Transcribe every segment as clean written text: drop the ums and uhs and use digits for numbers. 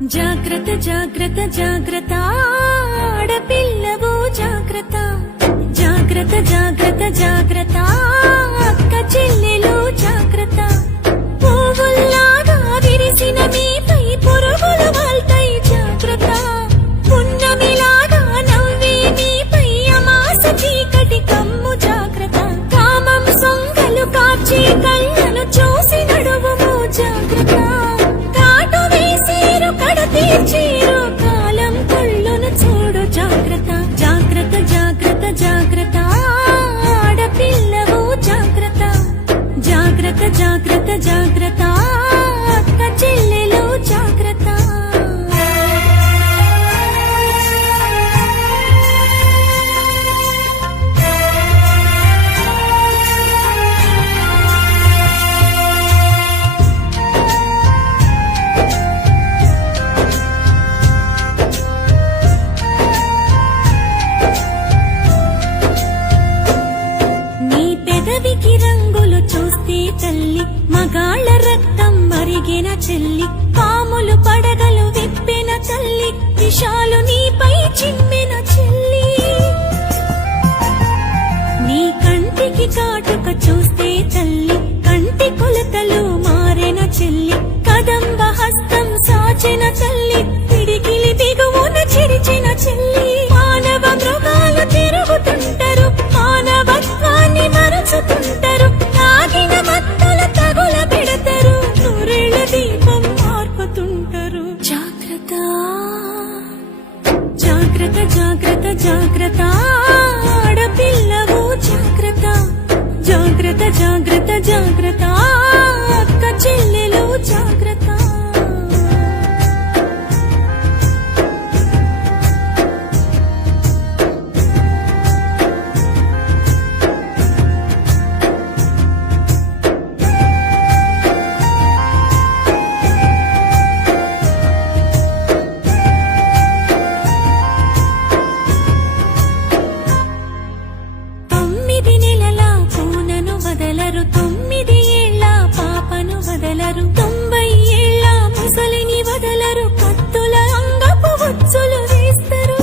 జాగ్రత్త జాగ్రత్త జాగ్రత్త ఆడపిల్లవు జాగ్రత్త జాగ్రత్త జాగ్రత్త జాగ్రత్త అక్క చెల్లెలు జాగ్రత్త పువ్వుల్లాగా విరిసిన మీపై పురుగులు వాల్తాయి జాగ్రత్త పున్నమిలాగా నవ్వే మీపై అమాస చీకటి కమ్ము జాగ్రత్త కామం సొంగలు కాచి కళ్ళను చూసి నడువుము జాగ్రత్త తీర్చేరు కాలం కళ్ళును చూడు జాగ్రత్త జాగ్రత్త జాగ్రత్త జాగ్రత్త ఆడపిల్లవు జాగ్రత్త జాగ్రత్త జాగ్రత్త జాగ్రత్త అక్క చెల్లెలు జాగ్రత్త పెదవికి రంగులు చూస్తే తల్లి మగాళ్ళ రక్తం మరిగిన చెల్లి పాములు పడగలు విప్పిన తల్లి విషాలు నీపై చిమ్మిన చెల్లి నీ కంటికి కాటుక చూస్తే తల్లి కంటి కొలతలు మారిన చెల్లి కదంబ హస్తం సాచిన తల్లి పిడికిలి దిగువన చిరిచిన చెల్లి మానవ మృగాలు తిరుగుతుంటారు మానవత్వాన్ని మరచుతుంటారు తాగిన మత్తుల తగుల పెడతారు నూరేళ్ల దీపం మార్పుతుంటారు జాగ్రత్త జాగ్రత్త జాగ్రత్త జాగ్రత్త ఆడపిల్లవు జాగ్రత్త జాగ్రత్త జాగ్రత్త జాగ్రత్త అక్క చెల్లెలు జాగ్రత్త వదలరు 9 ఏళ్ల పాపను వదలరు 90 ఏళ్ల ముసలిని వదలరు కత్తుల అంగపు ఉచ్చులు వేస్తారు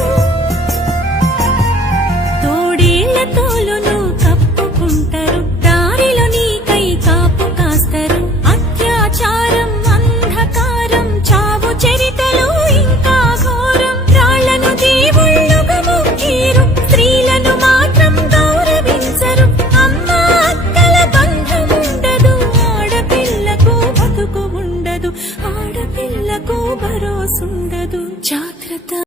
తోడేళ్ల తోలును కప్పుకుంటారు దారిలో నీకై కాపు కాస్తారు అత్యాచారం అంధకారం చావు చరితలు ఇంకా ఘోరం రాళ్లను దేవుళ్ళుగా మొక్కిరు స్త్రీలను మాత్రం గౌరవించరు ఆడపిల్లకు భరోసుండదు జాగ్రత్త